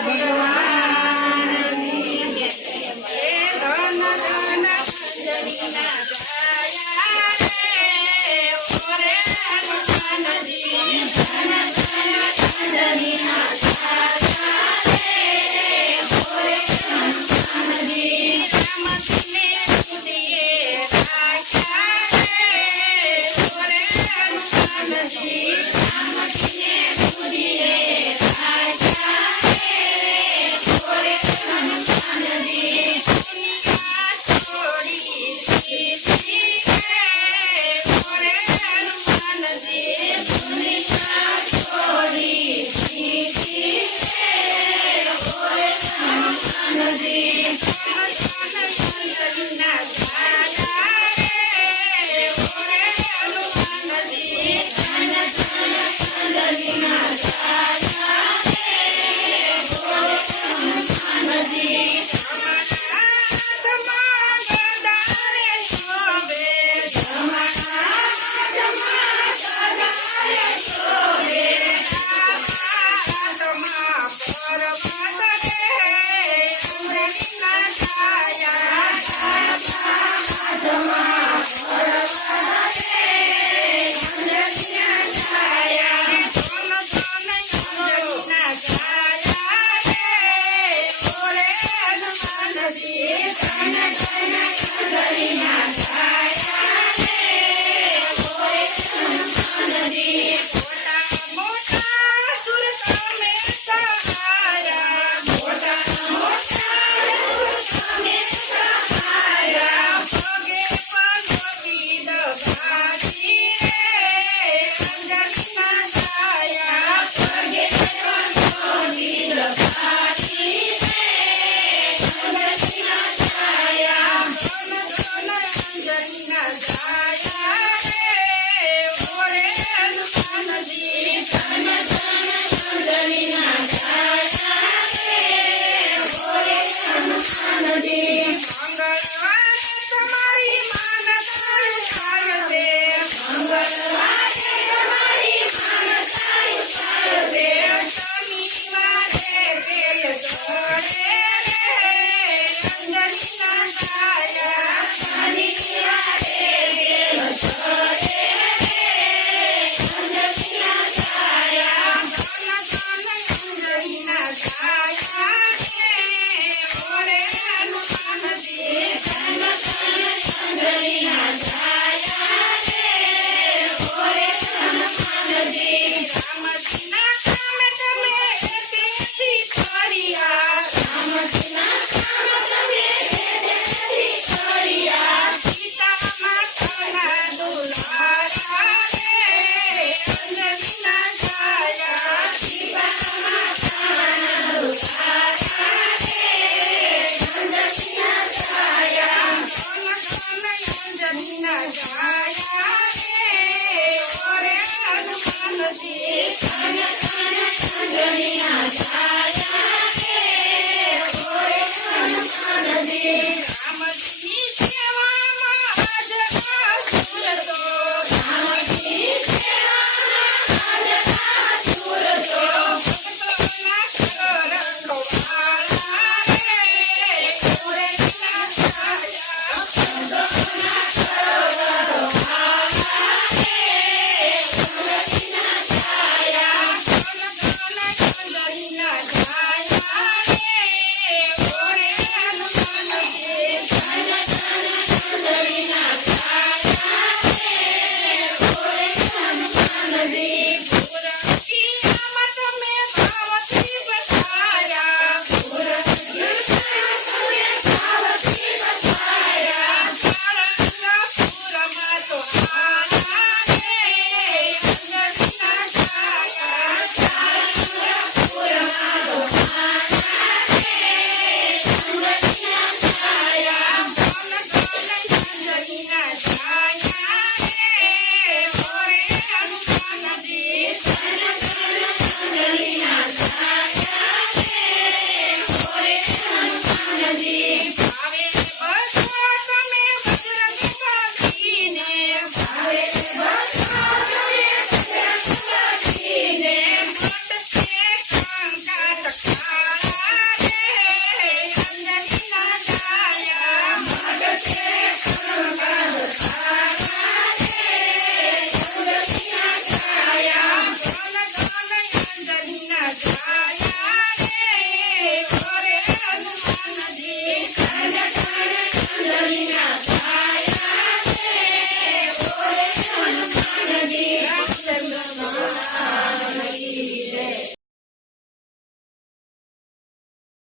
Thank you. Yes. Thank you.